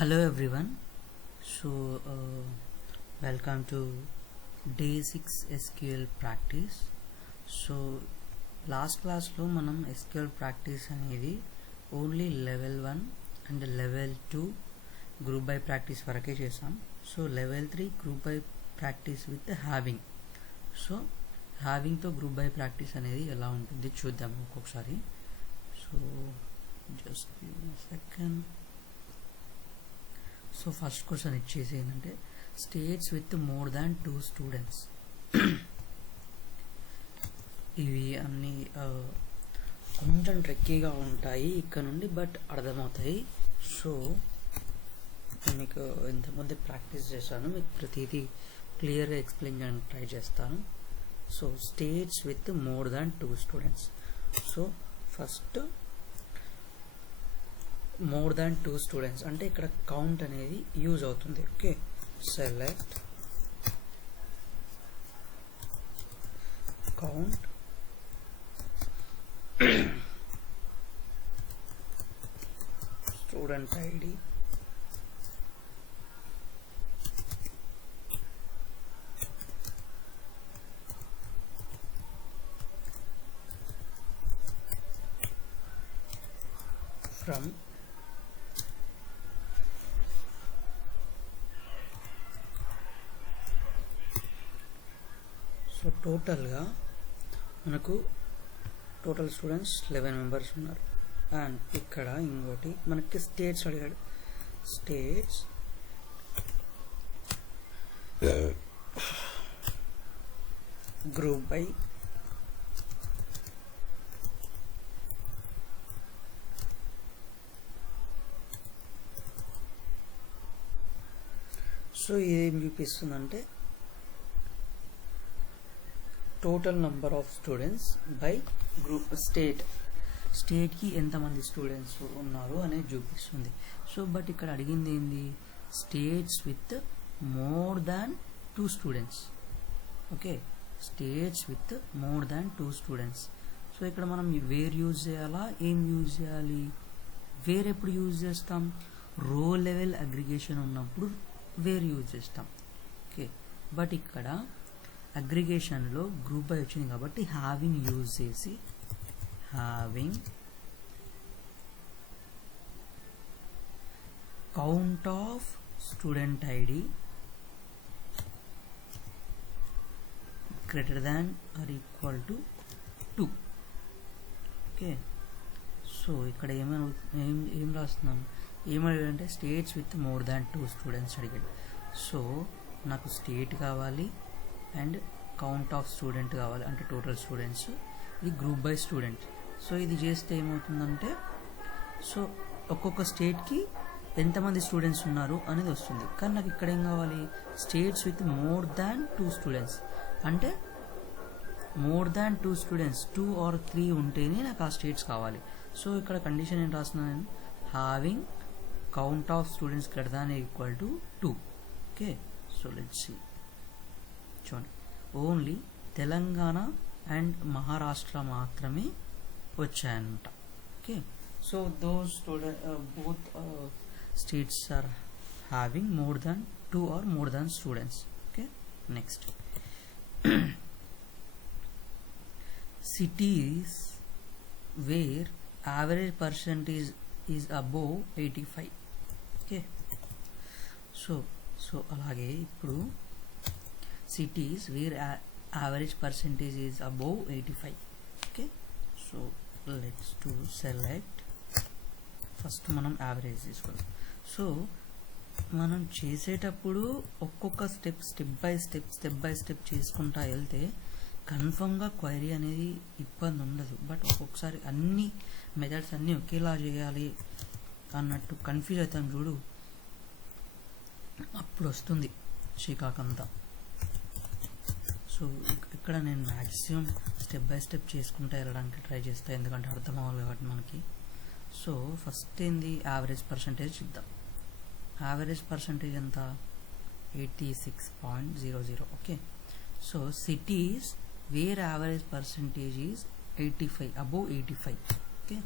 Hello everyone. So welcome to day 6 SQL practice. So last class lo manam SQL practice anedi only level 1 and level 2 group by practice varake chesam. So level 3 group by practice with having. So having to group by practice anedi ela untundi chuddam okokari. So just give me a second. So first question ఇచ్చేసి ఏంటంటే states with more than 2 students. ఇవి అన్నీ కొంచెం ట్రిక్కీగా ఉంటాయి ఇక్కడ నుండి, but అర్థమవుతాయి. So మీకు ఇంతకుముందు ప్రాక్టీస్ చేశాను, మీకు ప్రతిదీ క్లియర్గా ఎక్స్ప్లెయిన్ చేయడానికి ట్రై చేస్తాను. So states with more than 2 students. So first more than 2 students అంటే ఇక్కడ కౌంట్ అనేది యూజ్ అవుతుంది. Okay, select count student ID from so టోటల్గా మనకు టోటల్ స్టూడెంట్స్ 11 మెంబర్స్ ఉన్నారు. అండ్ ఇక్కడ ఇంకోటి మనకి స్టేట్స్ అడిగాడు. స్టేట్స్ గ్రూప్ బై సో ఏం చూపిస్తుందంటే total number of students by group స్టేట్కి ఎంతమంది స్టూడెంట్స్ ఉన్నారు అనేది చూపిస్తుంది. సో బట్ ఇక్కడ అడిగింది ఏంది, states with more than 2 students. Okay, states with more than 2 students. So ఇక్కడ మనం వేర్ యూజ్ చేయాలా, ఏం యూజ్ చేయాలి? వేర్ ఎప్పుడు యూజ్ చేస్తాం? రో లెవెల్ అగ్రిగేషన్ ఉన్నప్పుడు వేర్ యూజ్ చేస్తాం. ఓకే, బట్ ఇక్కడ అగ్రిగేషన్లో గ్రూప్ బై వచ్చింది కాబట్టి హ్యావింగ్ యూజ్ చేసి having count of student ID greater than or equal to 2. Okay, so ఇక్కడ ఏం రాస్తున్నాం, ఏమడిగాడంటే states with more than 2 students అడిగాడు. సో నాకు స్టేట్ కావాలి అండ్ కౌంట్ ఆఫ్ స్టూడెంట్ కావాలి, అంటే టోటల్ స్టూడెంట్స్. ఇది గ్రూప్ బై స్టూడెంట్. సో ఇది చేస్తే ఏమవుతుందంటే, సో ఒక్కొక్క స్టేట్కి ఎంతమంది స్టూడెంట్స్ ఉన్నారు అనేది వస్తుంది. కానీ నాకు ఇక్కడ ఏం కావాలి, states with more than 2 students. అంటే మోర్ దాన్ 2 స్టూడెంట్స్ 2 or 3 ఉంటేనే నాకు ఆ స్టేట్స్ కావాలి. సో ఇక్కడ కండిషన్ ఏం రాస్తున్నాను, having count of students greater than equal to 2. Okay, so let's see. చూడండి, ఓన్లీ తెలంగాణ అండ్ మహారాష్ట్ర మాత్రమే వచ్చాయన్నమాట. Okay, so those both states are having more than 2 or more than students. Okay, next cities where average percentage is above 85. Okay, so అలాగే ఇప్పుడు cities where average percentage is above 85. okay, so let's do select. First మనం average తీసుకుందాం. So మనం చేసేటప్పుడు ఒక్కొక్క step by step చేసుకుంటా వెళ్తే కన్ఫర్మ్గా క్వైరీ అనేది ఇబ్బంది ఉండదు. బట్ ఒక్కొక్కసారి అన్ని మెథడ్స్ అన్నీ ఒకేలా చేయాలి అన్నట్టు కన్ఫ్యూజ్ అవుతాం చూడు, అప్పుడు వస్తుంది చికాకంతా. సో ఇక్కడ నేను మ్యాక్సిమం స్టెప్ బై స్టెప్ చేసుకుంటూ వెళ్ళడానికి ట్రై చేస్తాను, ఎందుకంటే అర్థం అవ్వాలి కాబట్టి మనకి. సో ఫస్ట్ ఏంది, యావరేజ్ పర్సంటేజ్ ఇద్దాం. యావరేజ్ పర్సంటేజ్ ఎంత, 86.00. Okay, so cities where average percentage is 85, above 85. Okay,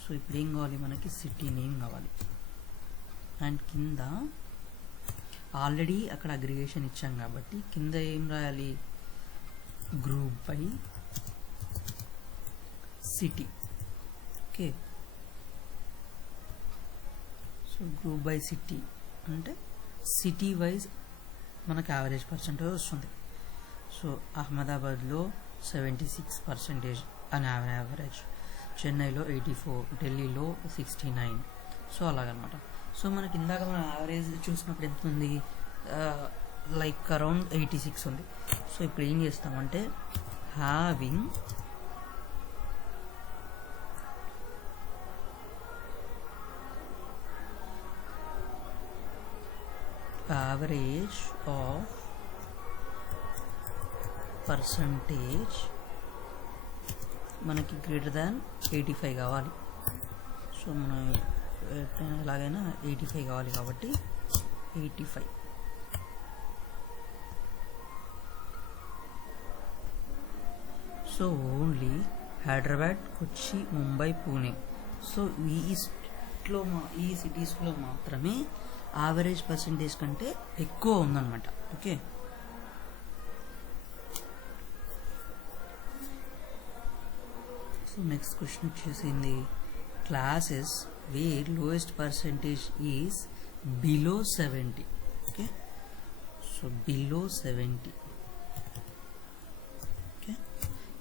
so ఇప్పుడు ఏం కావాలి మనకి, సిటీ నేమ్ కావాలి. అండ్ కింద ఆల్రెడీ అక్కడ అగ్రిగేషన్ ఇచ్చాం కాబట్టి కింద ఏం రాయాలి, group by city. Okay, so group by city అంటే సిటీ వైజ్ మనకు యావరేజ్ పర్సంటేజ్ వస్తుంది. సో అహ్మదాబాద్లో 76% అని యావరేజ్, చెన్నైలో 84, ఢిల్లీలో 69. సో అలాగనమాట. సో మనకి ఇందాక మనం యావరేజ్ చూసినప్పుడు ఎంత ఉంది, లైక్ అరౌండ్ 86 ఉంది. సో ఇప్పుడు ఏం చేస్తామంటే హ్యావింగ్ average of percentage మనకి గ్రేటర్ దాన్ 85 కావాలి. సో మనం ఎలాగైనా 85 కావాలి కాబట్టి 85. So only Hyderabad, Kochi, Mumbai, Pune, so ఈ సిటీస్లో మాత్రమే యావరేజ్ పర్సంటేజ్ కంటే ఎక్కువ ఉందన్నమాట. ఓకే, సో నెక్స్ట్ క్వశ్చన్ వచ్చేసింది classes where lowest percentage is below 70. Okay, so below 70. Okay,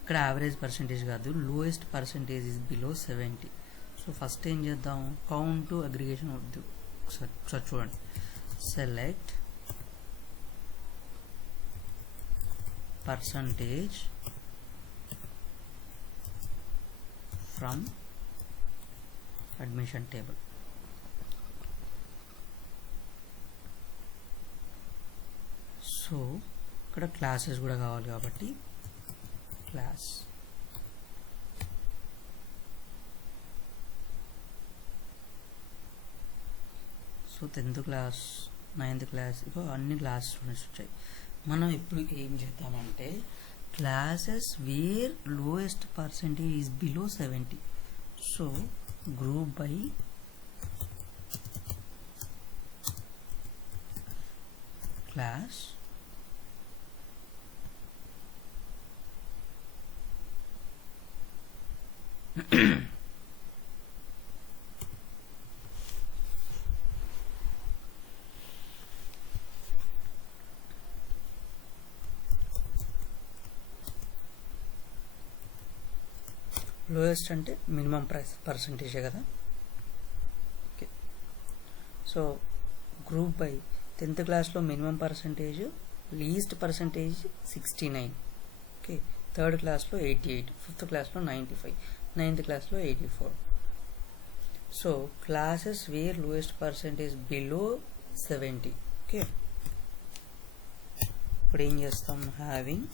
ఇక్కడ యావరేజ్ పర్సంటేజ్ కాదు, lowest percentage is below 70. So first ఏం చేద్దాం, కౌంట్ అగ్రిగేషన్ వద్దు, ఒకసారి చూడండి. Select percentage from admission table. So ఇక్కడ క్లాసెస్ కూడా కావాలి కాబట్టి class. So 10th class, 9th class, ఇక అన్ని క్లాస్ స్టూడెంట్స్ వచ్చాయి. మనం ఇప్పుడు ఏం చేద్దామంటే classes where lowest percentage is below 70. So group by class lowest అంటే మినిమం పర్సంటేజే కదా. Okay, so group by 10th క్లాస్లో minimum percentage, least percentage 69. Okay, 3rd క్లాస్లో 88, 5th క్లాస్లో 95, 9th క్లాస్లో 84. So classes where lowest percentage below 70. Okay, ఇప్పుడు ఏం చేస్తాం, హ్యావింగ్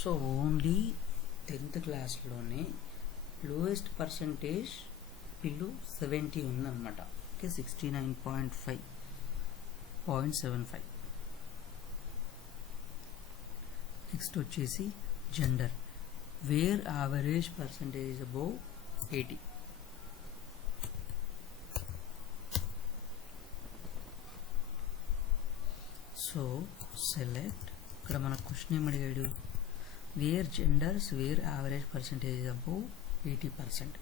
సో ఓన్లీ 10th క్లాస్లోనే లోయెస్ట్ పర్సంటేజ్ బిలో 70 ఉందన్నమాట. ఓకే, 69.75. నెక్స్ట్ వచ్చేసి gender where average percentage above 80. So select, ఇక్కడ మన క్వశ్చన్ ఏం అడిగాడు, where genders where average percentage above 80%.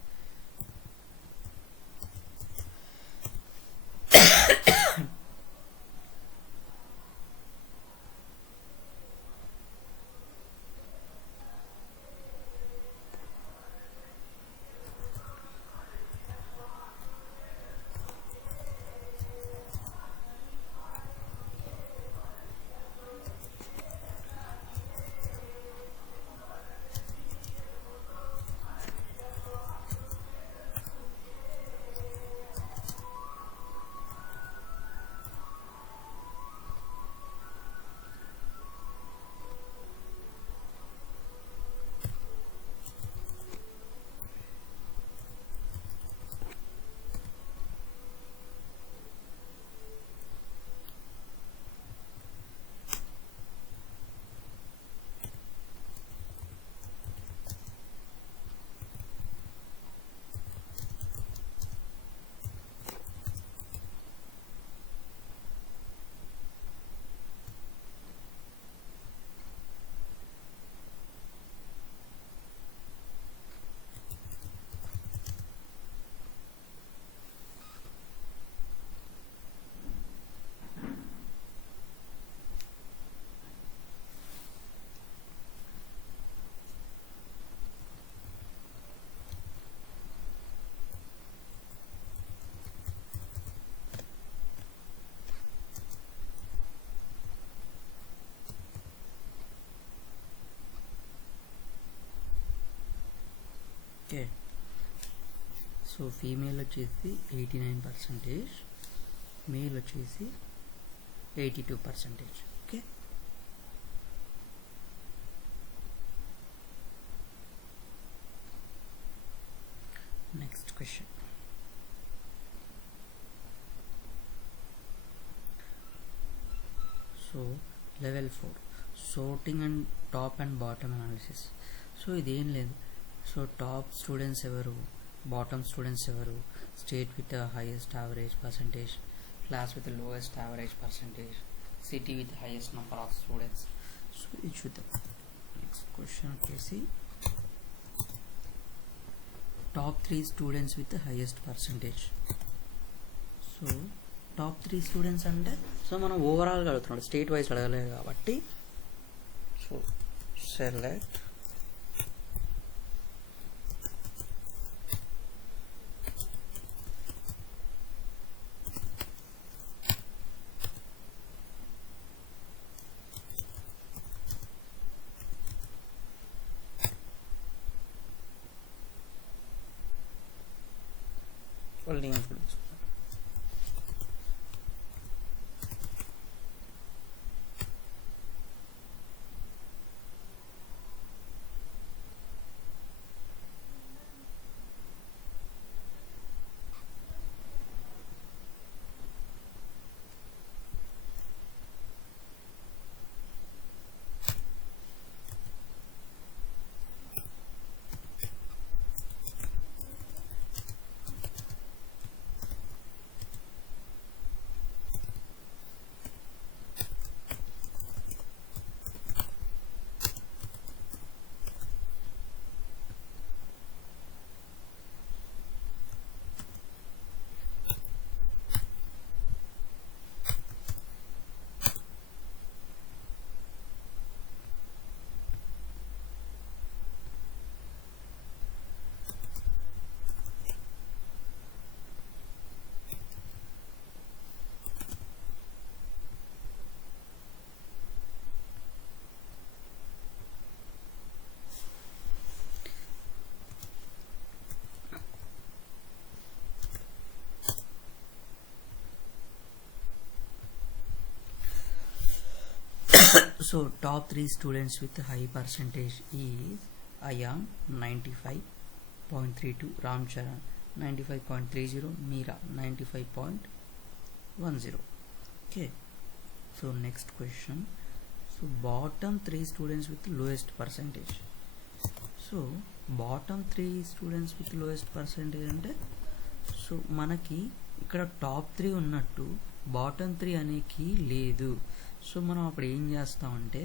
Okay. So female వచ్చేసి 89%, మేల్ వచ్చేసి 82%. Okay. Next question. So level 4 sorting and top and bottom analysis. So ఇదేం లేదు. So top students ఎవరు, bottom students ఎవరు, state with highest average percentage, class with lowest average percentage, city with highest number of students. So ఇది చూద్దాం. Next question వచ్చేసి top 3 students with highest percentage. So top 3 students అంటే so మనం ఓవరాల్గా అడుగుతున్నాడు, state wise అడగలేదు కాబట్టి. సో సెలెక్ట్ నేమ్స్ కూడా తీసుకుంటాం. So top 3 students with high percentage is Ayan 95.32, Ram Charan 95.30, Meera 95.10. Okay. So next question. So bottom 3 students with lowest percentage. So bottom 3 students with lowest percentage అంటే so మనకి ఇక్కడ top 3 ఉన్నట్టు bottom 3 అనే key లేదు. So మనం అప్పుడు ఏం చేస్తామంటే,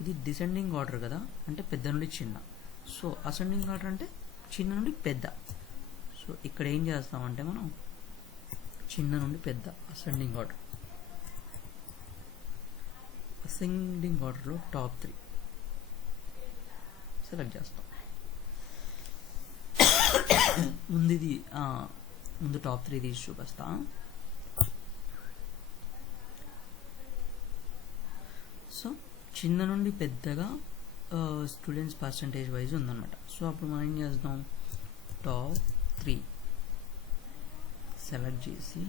ఇది డిసెండింగ్ ఆర్డర్ కదా, అంటే పెద్ద నుండి చిన్న. సో అసెండింగ్ ఆర్డర్ అంటే చిన్న నుండి పెద్ద. సో ఇక్కడ ఏం చేస్తామంటే మనం చిన్న నుండి పెద్ద అసెండింగ్ ఆర్డర్, అసెండింగ్ ఆర్డర్లో టాప్ 3 సెలెక్ట్ చేస్తాం. ముందు టాప్ 3 తీసి చూపిస్తా. సో చిన్న నుండి పెద్దగా స్టూడెంట్స్ పర్సంటేజ్ వైజ్ ఉందన్నమాట. సో అప్పుడు మనం ఏం చేద్దాం, టాప్ 3 సెలెక్ట్ చేసి,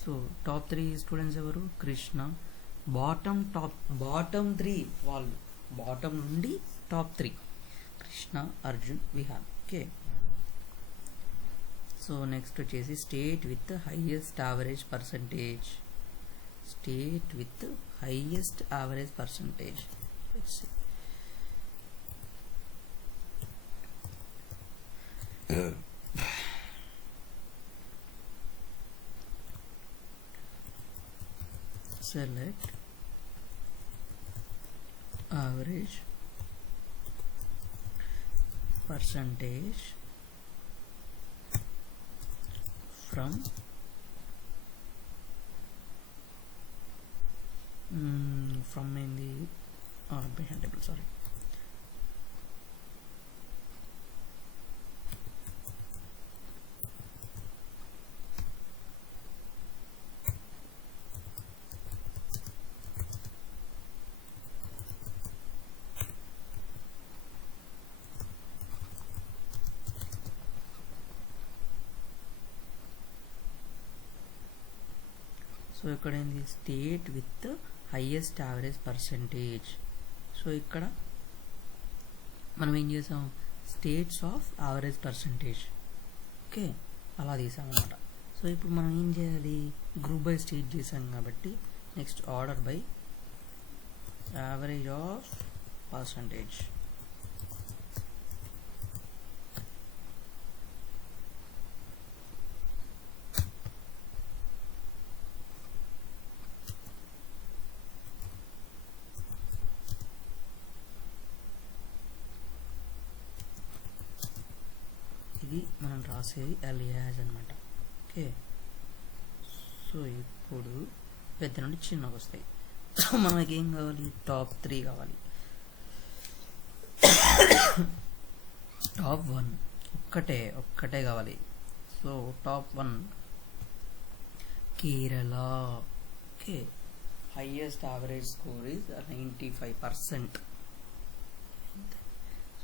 సో టాప్ 3 స్టూడెంట్స్ ఎవరు, కృష్ణ. బాటమ్ 3 వాళ్ళు, బాటమ్ నుండి top 3 Krishna, Arjun, Vihaan. Okay. So next వచ్చేసి state with highest average percentage. State with highest average percentage. Let's see. Select average percentage from in the behind table, sorry. So ఇక్కడ ఏంది state with highest average percentage. So ఇక్కడ మనం ఏం చేసాం states of average percentage. Okay అలా తీసామన్నమాట. So ఇప్పుడు మనం ఏం చేయాలి గ్రూప్ బై స్టేట్ చేసాం కాబట్టి next order by average of percentage. ఇది మనం రాసేది ఎలియాజ్ అనమాట. ఓకే సో ఇప్పుడు పెద్ద నుండి చిన్నగా వస్తాయి. సో మనకి ఏం కావాలి టాప్ 3 కావాలి. టాప్ 1 ఒక్కటే కావాలి. So top 1 Kerala. Okay highest average score is 95%.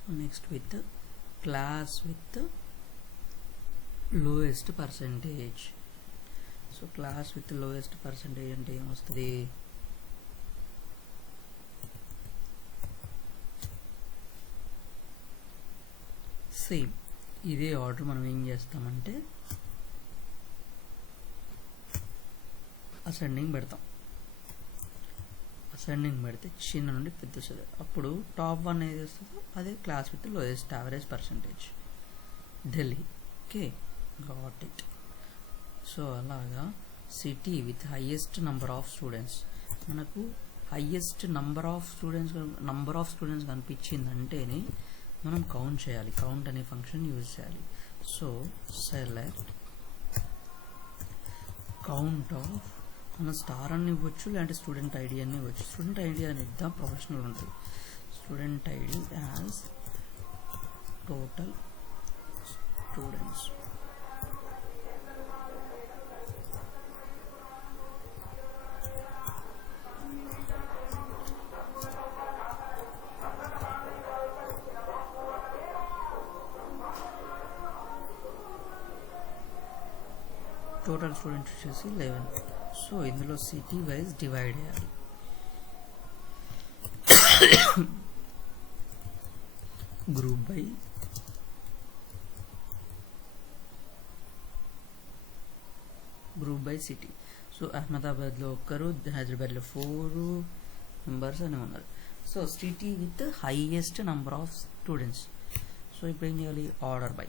So next with class with lowest percentage. So class with lowest percentage అంటే ఏమొస్తుంది సేమ్ ఇదే ఆర్డర్ మనం ఏం చేస్తామంటే అసెండింగ్ పెడతాం. అసెండింగ్ పెడితే చిన్న నుండి పెద్ద వస్తుంది. అప్పుడు టాప్ 1 ఏది వస్తుందో అదే class with lowest average percentage Delhi. Okay got it. So అలాగా city with highest number of students. మనకు హైయెస్ట్ నంబర్ ఆఫ్ స్టూడెంట్స్ కనిపించిందంటేనే మనం కౌంట్ చేయాలి. కౌంట్ అనే ఫంక్షన్ యూజ్ చేయాలి. సో సెలెక్ట్ కౌంట్ ఆఫ్ మనం స్టార్ అని ఇవ్వచ్చు లేదంటే స్టూడెంట్ ఐడి అని ఇవ్వచ్చు. స్టూడెంట్ ఐడి అని ఇద్దాం ప్రొఫెషనల్ ఉంటుంది. Student ID as total students. Total students వచ్చేసి 11. సో ఇందులో సిటీ వైజ్ డివైడ్ చేయాలి. Group by city. సో అహ్మదాబాద్లో 1, హైదరాబాద్లో 4 మెంబర్స్ అని ఉన్నారు. So city with highest number of students. So ఇప్పుడు ఏం చేయాలి ఆర్డర్ బై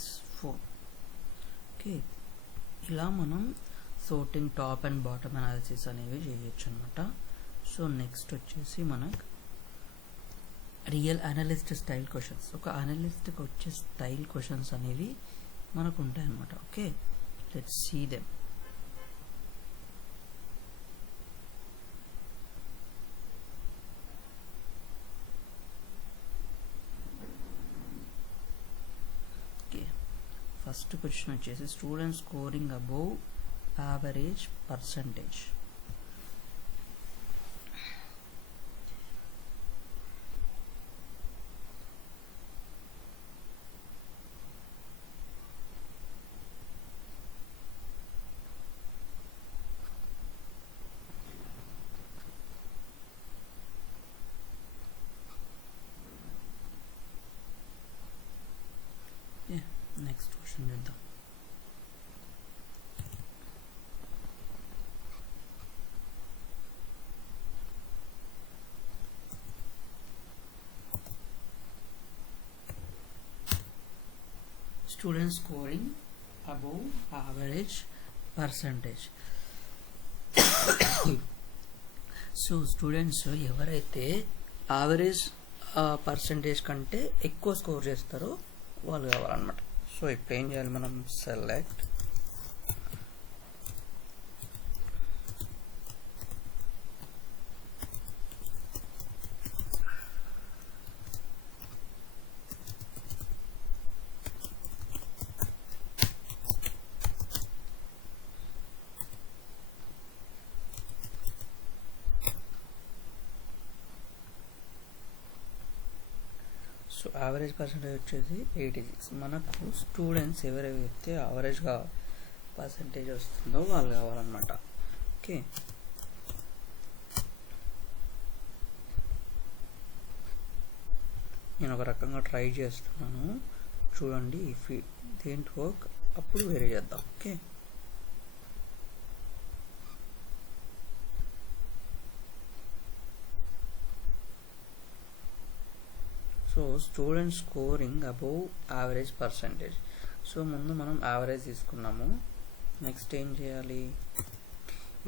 S4. ఓకే ఇలా మనం sorting top and bottom analysis అనేవి చేయొచ్చు అనమాట. సో నెక్స్ట్ వచ్చేసి మనకు రియల్ అనలిస్ట్ స్టైల్ క్వశ్చన్స్. ఒక అనలిస్ట్కి వచ్చే స్టైల్ క్వశ్చన్స్ అనేవి మనకు ఉంటాయన్నమాట. Okay let's see them. First question వచ్చేసి student scoring above average percentage. Next question చూద్దాం. Student scoring above average percentage. So students ఎవరైతే యావరేజ్ పర్సంటేజ్ కంటే ఎక్కువ స్కోర్ చేస్తారో వాళ్ళు కావాలన్నమాట. సో ఇప్పుడు ఏం చేయాలి మనం, సెలెక్ట్ సో యావరేజ్ పర్సంటేజ్ వచ్చేసి 86. మనకు స్టూడెంట్స్ ఎవరైతే యావరేజ్గా పర్సంటేజ్ వస్తుందో వాళ్ళు కావాలన్నమాట. ఓకే, నేను ఒక రకంగా ట్రై చేస్తున్నాను, చూడండి. ఇఫ్ దేంట్ వర్క్ అప్పుడు వేరే చేద్దాం. Okay, so student scoring above average percentage. So ముందు మనం యావరేజ్ తీసుకున్నాము. నెక్స్ట్ ఏం చేయాలి,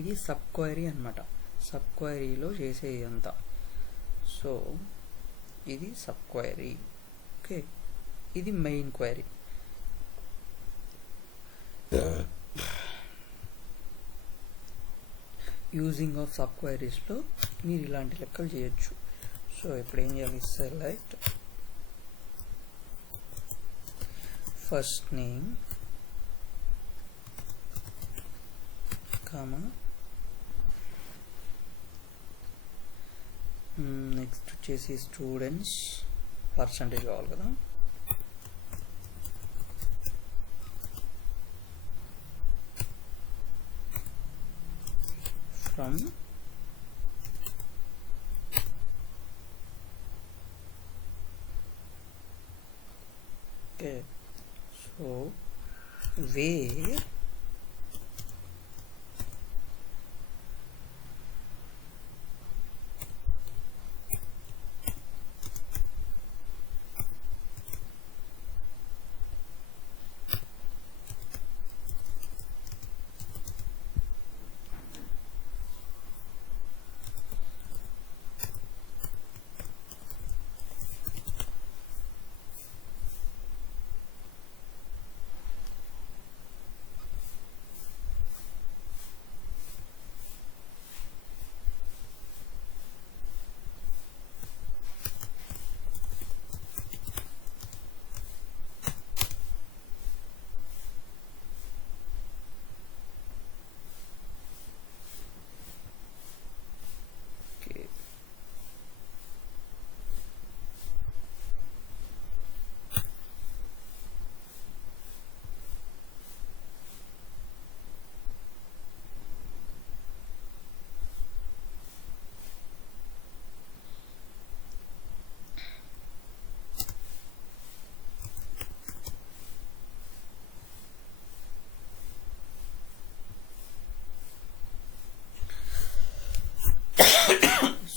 ఇది సబ్ క్వైరీ అనమాట. సబ్ క్వైరీలో చేసేది అంతా. సో ఇది సబ్ క్వైరీ. ఓకే, ఇది main query. Using of sub క్వైరీస్లో మీరు ఇలాంటి లెక్కలు చేయొచ్చు. సో ఇప్పుడు ఏం చేయాలి, select first name comma next వచ్చేసి స్టూడెంట్స్ పర్సంటేజ్ కావాలి కదా. From so where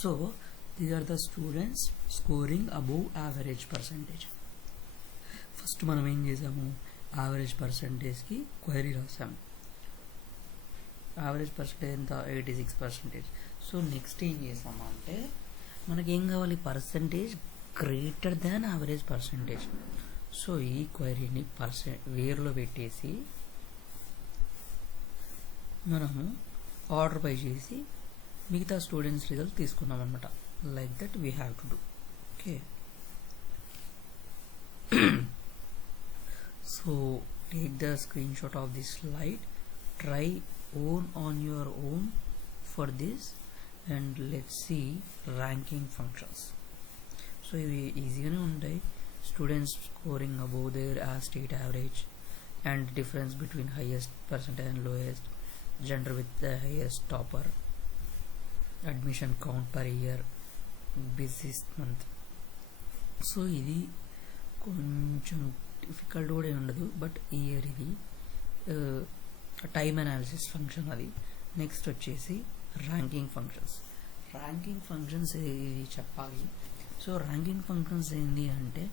so these are the students scoring above average percentage. First మనం ఏం చేసాము, యావరేజ్ పర్సంటేజ్కి క్వైరీ రాసాము. యావరేజ్ పర్సంటేజ్ ఎంత, 86%. సో నెక్స్ట్ ఏం చేసాము అంటే మనకి ఏం కావాలి, percentage greater than average percentage. So ఈ క్వైరీని వేర్లో పెట్టేసి మనము ఆర్డర్ పై చేసి మిగతా స్టూడెంట్స్ రిజల్ట్ తీసుకున్నాం అనమాట. Like that we have to do. Okay, so take the screenshot of this slide, try own on your own for this and let's see ranking functions. So ఇవి ఈజీగానే ఉంటాయి. Students scoring above their state average and difference between highest percentage and lowest, gender with the highest topper, admission count per year, busiest month. So ఇది కొంచెం difficult కూడా ఉండదు, but year ఇది time analysis function అది. Next వచ్చేసి ranking functions. Ranking functions ఇది చెప్పాలి. So ranking functions ఏంటి అంటే,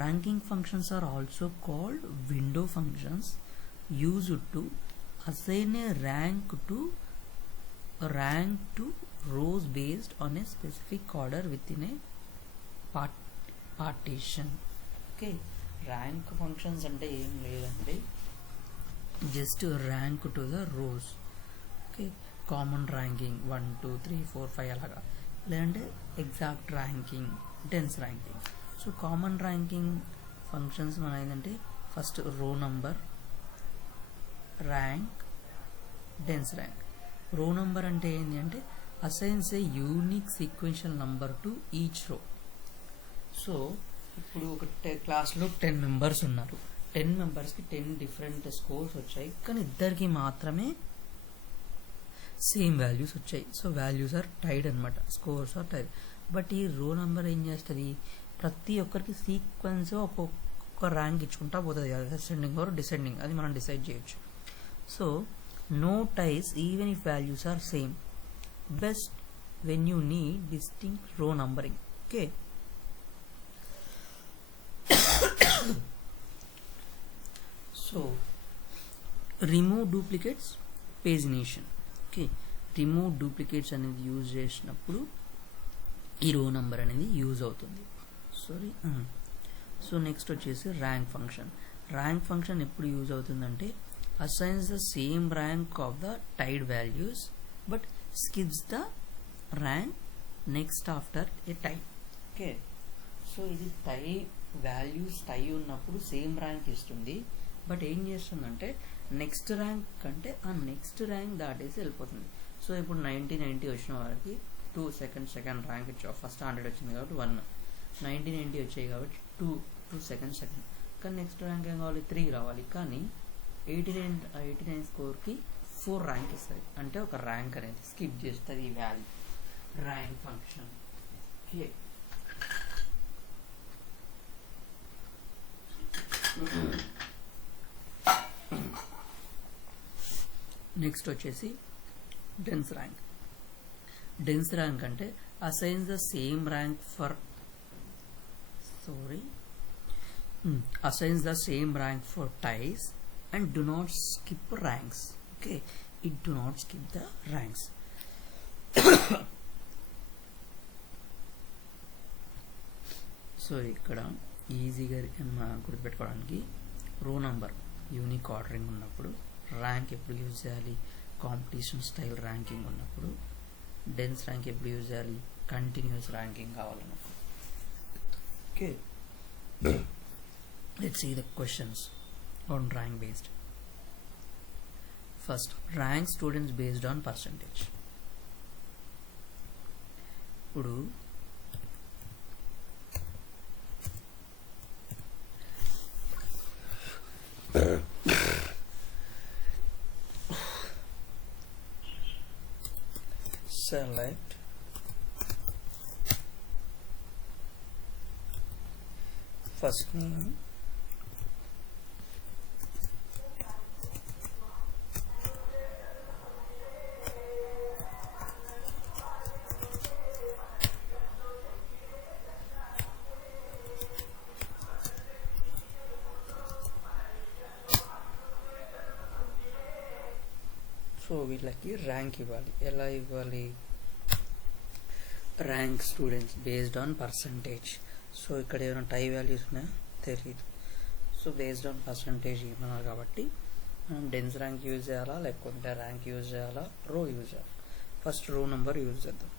ranking functions are also called window functions used to assign a rank to rows based on a specific order within a partition. Okay, rank functions అంటే ఏం లేదండి, just rank to the rose. Okay, common ranking 1 2 3 4 5 అలాగా, లేదంటే exact ranking, dense ranking. So common ranking functions మన ఏంటంటే first row number, rank, dense rank. రో number అంటే ఏంటి అంటే assigns a unique sequential number to each row. So ఇప్పుడు ఒక క్లాస్లో 10 మెంబర్స్ ఉన్నారు, 10 మెంబర్స్కి 10 డిఫరెంట్ స్కోర్స్ వచ్చాయి, కానీ ఇద్దరికి మాత్రమే సేమ్ వాల్యూస్ వచ్చాయి. సో వాల్యూస్ ఆర్ టైడ్ అనమాట, స్కోర్స్ ఆర్ టైడ్. బట్ ఈ రో నంబర్ ఏం చేస్తుంది, ప్రతి ఒక్కరికి సీక్వెన్స్ ఒక్కొక్క ర్యాంక్ ఇచ్చుకుంటా పోతుంది, అసెండింగ్ ఆర్ డిసెండింగ్, అది మనం డిసైడ్ చేయొచ్చు. So no ties even if values are same, best when you need distinct row numbering. Okay, so remove duplicates, pagination. Okay, remove duplicates అనేది యూజ్ చేసినప్పుడు ఈ రో నంబర్ అనేది యూజ్ అవుతుంది. సారీ, సో నెక్స్ట్ వచ్చేసి ర్యాంక్ ఫంక్షన్. ర్యాంక్ ఫంక్షన్ ఎప్పుడు use అవుతుందంటే assigns the same rank of the tied values but skips the rank next after a tie. Okay, so ఇది టై వాల్యూస్ టై ఉన్నప్పుడు సేమ్ ర్యాంక్ ఇస్తుంది, but ఏం చేస్తుందంటే next rank కంటే ఆ నెక్స్ట్ ర్యాంక్ దాటేసి వెళ్ళిపోతుంది. సో ఇప్పుడు 90 వచ్చిన వారికి 2 సెకండ్ ర్యాంక్ ఇచ్చావు, ఫస్ట్ 100 వచ్చింది కాబట్టి 1, 90 వచ్చాయి కాబట్టి 2 సెకండ్. కానీ నెక్స్ట్ ర్యాంక్ ఏం కావాలి, 3 రావాలి, కానీ 89 స్కోర్కి 4 ర్యాంక్ ఇస్తుంది, అంటే ఒక ర్యాంక్ అనేది స్కిప్ చేస్తుంది ఈ వాల్యూ, ర్యాంక్ ఫంక్షన్. నెక్స్ట్ వచ్చేసి డెన్స్ ర్యాంక్. డెన్స్ ర్యాంక్ అంటే assigns the same rank for assigns the same rank for ties and do not skip ranks. Okay, it do not skip the ranks. So ఇక్కడ ఈజీగా గుర్తుపెట్టుకోవడానికి row number unique ordering ఉన్నప్పుడు, rank ఎప్పుడు use చేయాలి, competition style ranking ఉన్నప్పుడు, dense rank ఎప్పుడు use చేయాలి, continuous ranking కావాలన్నప్పుడు. Okay, let's see the questions on rank based. First, rank students based on percentage. ఇప్పుడు select first name, సో వీళ్ళకి rank ఇవ్వాలి. ఎలా ఇవ్వాలి, rank students based on percentage. So ఇక్కడ ఏమైనా టై వాల్యూస్ ఉన్నాయో తెలియదు, సో బేస్డ్ ఆన్ పర్సంటేజ్ ఇవ్వన్నారు కాబట్టి మనం డెన్స్ ర్యాంక్ యూజ్ చేయాలా, లేకుంటే ర్యాంక్ యూజ్ చేయాలా, రో యూజ్ చేయాలి. ఫస్ట్ రో నెంబర్ యూజ్ చేద్దాం.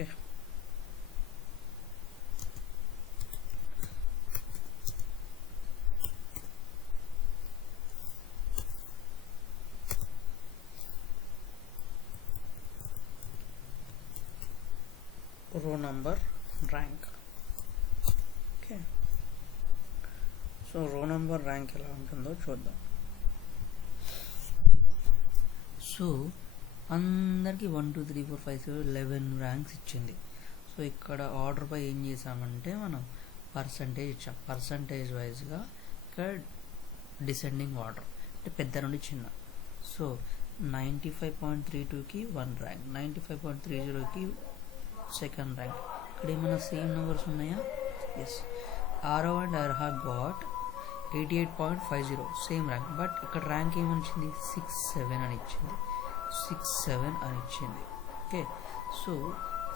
Okay. రో నంబర్ ర్యాంక్. ఓకే, సో రో నంబర్ ర్యాంక్ ఎలా ఉంటుందో చూద్దాం. సో అందరికి 1 2 3 4 5 6 11 ర్యాంక్స్ ఇచ్చింది. సో ఇక్కడ ఆర్డర్ పై ఏం చేసామంటే మనం పర్సంటేజ్ ఇచ్చాం. పర్సంటేజ్ వైజ్గా ఇక్కడ డిసెండింగ్ ఆర్డర్ అంటే పెద్ద నుండి చిన్న. సో 95.32కి 1 ర్యాంక్, 95.30కి సెకండ్ ర్యాంక్. ఇక్కడ ఏమైనా సేమ్ నెంబర్స్ ఉన్నాయా? Yes, Aarav and Arha got 88.50 same rank. But ఇక్కడ ర్యాంక్ ఏమనిచ్చింది? 67 అని ఇచ్చింది. 67 అని ఇచ్చింది. ఓకే, సో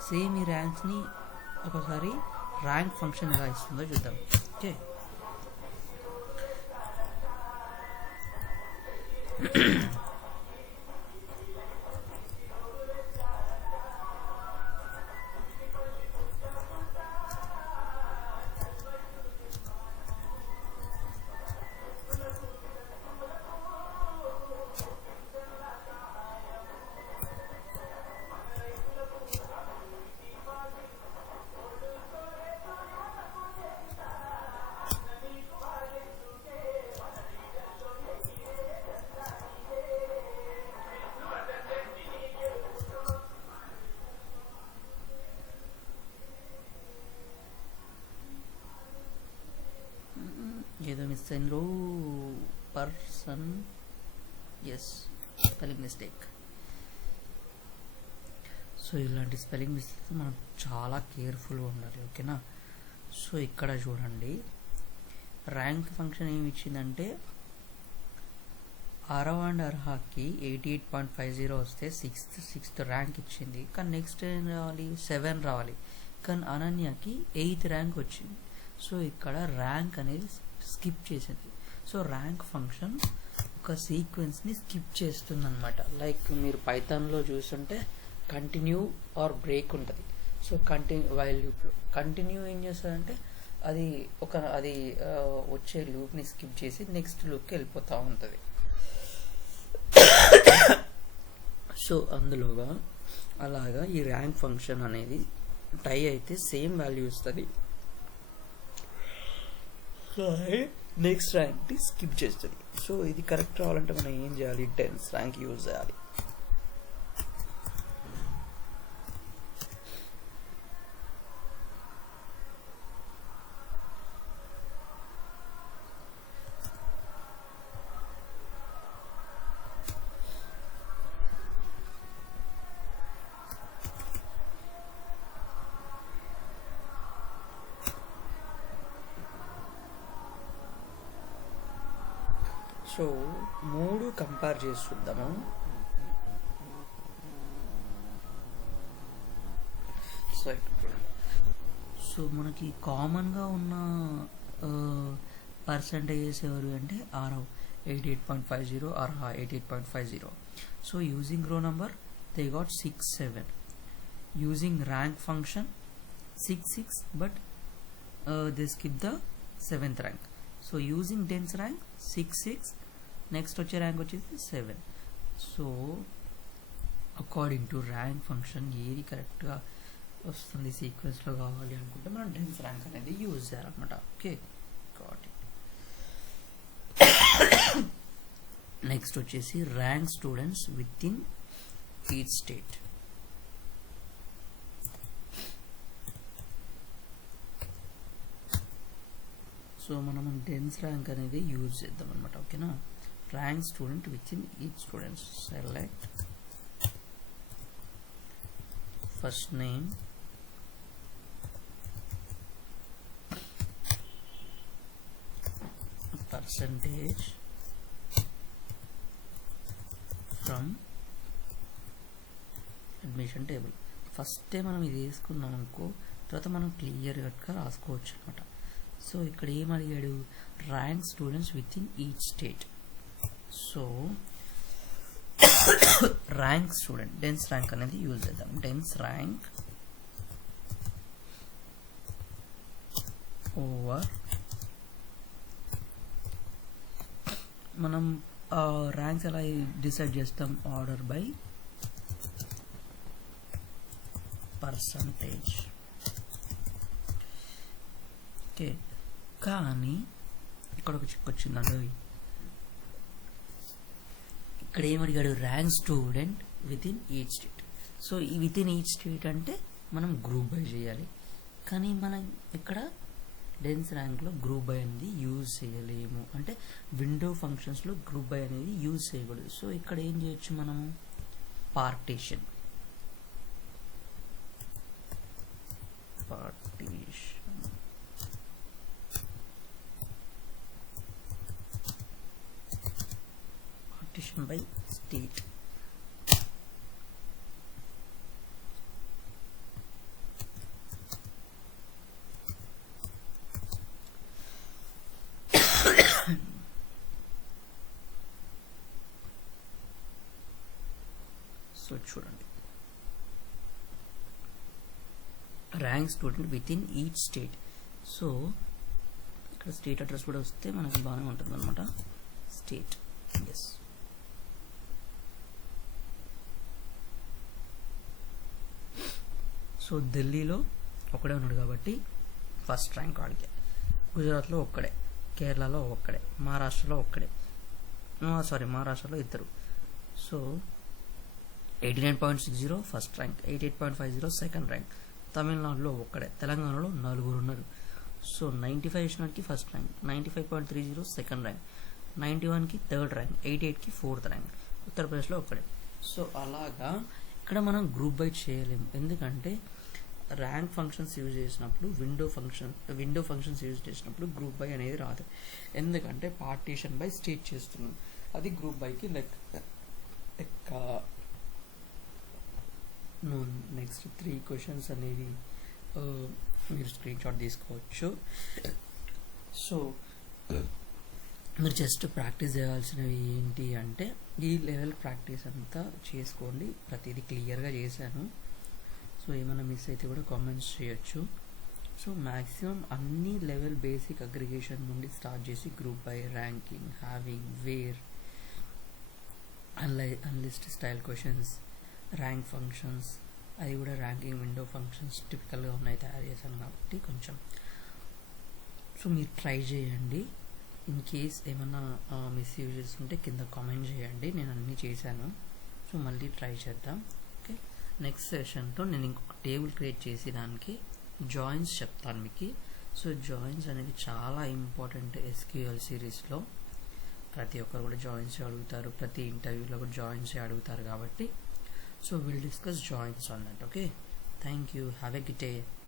సేమ్ ఈ ర్యాంక్స్ని ఒకసారి ర్యాంక్ ఫంక్షన్ ఎలా ఇస్తుందో చూద్దాం. ఓకే, ఏదో మిస్ అయిందో person. Yes, spelling mistake. So ఇలాంటి స్పెల్లింగ్ మిస్టేక్స్ మనం చాలా కేర్ఫుల్గా ఉండాలి. ఓకేనా? సో ఇక్కడ చూడండి, ర్యాంక్ ఫంక్షన్ ఏమి ఇచ్చిందంటే ఆరవ్ అండ్ అర్హాకి 88.50 వస్తే సిక్స్త్ ర్యాంక్ ఇచ్చింది. కానీ నెక్స్ట్ ఏం రావాలి? 7 రావాలి. కానీ అనన్యకి 8th ర్యాంక్ వచ్చింది. సో ఇక్కడ ర్యాంక్ అనేది స్కిప్ చేసింది. సో ర్యాంక్ ఫంక్షన్ ఒక సీక్వెన్స్ని స్కిప్ చేస్తుంది అనమాట. లైక్ మీరు పైథాన్లో చూస్తుంటే కంటిన్యూ ఆర్ బ్రేక్ ఉంటుంది. సో వైల్ లూప్లో కంటిన్యూ ఏం చేస్తుందంటే అది వచ్చే లూప్ని స్కిప్ చేసి నెక్స్ట్ లూప్కి వెళ్ళిపోతూ ఉంటుంది. సో అందులోగా అలాగా ఈ ర్యాంక్ ఫంక్షన్ అనేది టై అయితే సేమ్ వాల్యూ ఇస్తుంది. నెక్స్ట్ ర్యాంక్ని స్కిప్ చేస్తుంది. సో ఇది కరెక్ట్ రావాలంటే మనం ఏం చేయాలి? 10th ర్యాంక్ యూజ్ చేయాలి. సో 3 కంపేర్ చేసి చూద్దాము. సో మనకి కామన్గా ఉన్న పర్సంటేజెస్ ఎవరు అంటే ఆరవ్ 88.50, అర్హా 88.50. సో యూజింగ్ రో number they got 6-7. Using rank function 6-6, but they skip the 7th rank. So using 10th rank 6-6, next వచ్చే ర్యాంక్ వచ్చేసి 7. So according to rank function ఏది కరెక్ట్గా వస్తుంది సీక్వెన్స్లో కావాలి అనుకుంటే మనం 10th ర్యాంక్ అనేది యూజ్ చేయాలన్నమాట. Okay, got it. నెక్స్ట్ వచ్చేసి rank students within each state. So మనం 10th ర్యాంక్ అనేది యూజ్ చేద్దాం అనమాట. ఓకేనా? Rank student within each students. Select first name, percentage from admission table. ఫస్టే మనం ఇది వేసుకున్నాం అనుకో, తర్వాత మనం క్లియర్ కట్గా రాసుకోవచ్చు అనమాట. సో ఇక్కడ ఏం అడిగాడు? Rank students within each state. So rank student 10th rank అనేది యూజ్ చేద్దాం. 10th ర్యాంక్ ఓవర్, మనం ర్యాంక్స్ ఎలా డిసైడ్ చేస్తాం? Order by percentage. ఓకే, కానీ ఇక్కడ ఒక చిక్కు వచ్చిందండి. ఇక్కడ ఏమడిగాడు, rank student within each state. So ఈ విత్ ఇన్ ఈచ్ స్టేట్ అంటే మనం గ్రూప్ బై చేయాలి, కానీ మనం ఇక్కడ డెన్స్ ర్యాంక్లో గ్రూప్ బై అనేది యూజ్ చేయలేము, అంటే విండో ఫంక్షన్స్లో గ్రూప్ బై అనేది యూజ్ చేయకూడదు. సో ఇక్కడ ఏం చేయొచ్చు మనము, పార్టీషన్ బై స్టేట్. సో చూడండి, rank student within each state. So ఇక్కడ స్టేట్ అడ్రస్ కూడా వస్తే మనకి బాగానే ఉంటుంది అనమాట. State, yes. సో ఢిల్లీలో ఒకడే ఉన్నాడు కాబట్టి ఫస్ట్ ర్యాంక్ వాడికే, గుజరాత్లో ఒక్కడే, కేరళలో ఒక్కడే, మహారాష్ట్రలో ఒక్కడే, మహారాష్ట్రలో ఇద్దరు. So 89.60 first rank, 88.50 second rank. తమిళనాడులో ఒక్కడే, తెలంగాణలో 4 ఉన్నారు. సో 95 వచ్చినకి ఫస్ట్ ర్యాంక్, 95.30 సెకండ్ ర్యాంక్, 91కి థర్డ్ ర్యాంక్, 88కి ఫోర్త్ ర్యాంక్. ఉత్తరప్రదేశ్లో ఒక్కడే. సో అలాగా ఇక్కడ మనం గ్రూప్ బై చేయలేము, ఎందుకంటే ర్యాంక్ ఫంక్షన్స్ యూజ్ చేసినప్పుడు విండో ఫంక్షన్స్ యూజ్ చేసినప్పుడు గ్రూప్ బై అనేది రాదు, ఎందుకంటే పార్టీషన్ బై స్టేట్ చేస్తున్నాం, అది గ్రూప్ బైకి లెక్క. నెక్స్ట్ 3 క్వశ్చన్స్ అనేవి మీరు స్క్రీన్ షాట్ తీసుకోవచ్చు. సో మీరు జస్ట్ ప్రాక్టీస్ చేయాల్సినవి ఏంటి అంటే, ఈ లెవెల్ ప్రాక్టీస్ అంతా చేసుకోండి. ప్రతిదీ క్లియర్గా చేశాను. సో ఏమైనా మిస్ అయితే కూడా కామెంట్స్ చేయొచ్చు. సో మ్యాక్సిమం అన్ని లెవెల్ బేసిక్ అగ్రిగేషన్ నుండి స్టార్ట్ చేసి group by, ranking, having, where, analyst style questions, rank functions, అది కూడా ర్యాంకింగ్ విండో ఫంక్షన్స్ టిపికల్గా ఉన్నాయి తయారు చేశాను కాబట్టి కొంచెం. సో మీరు ట్రై చేయండి. ఇన్ కేస్ ఏమన్నా మిస్ యూజ్ చేస్తుంటే కింద కామెంట్ చేయండి, నేను అన్నీ చేశాను. సో మళ్ళీ ట్రై చేద్దాం. ఓకే, నెక్స్ట్ సెషన్తో నేను ఇంకొక టేబుల్ క్రియేట్ చేసి దానికి జాయిన్స్ చెప్తాను మీకు. సో జాయిన్స్ అనేది చాలా ఇంపార్టెంట్ SQL సిరీస్లో. ప్రతి ఒక్కరు కూడా జాయిన్స్ అడుగుతారు, ప్రతి ఇంటర్వ్యూలో కూడా జాయిన్స్ అడుగుతారు కాబట్టి. So we'll discuss joins on that. Okay, thank you, have a good day.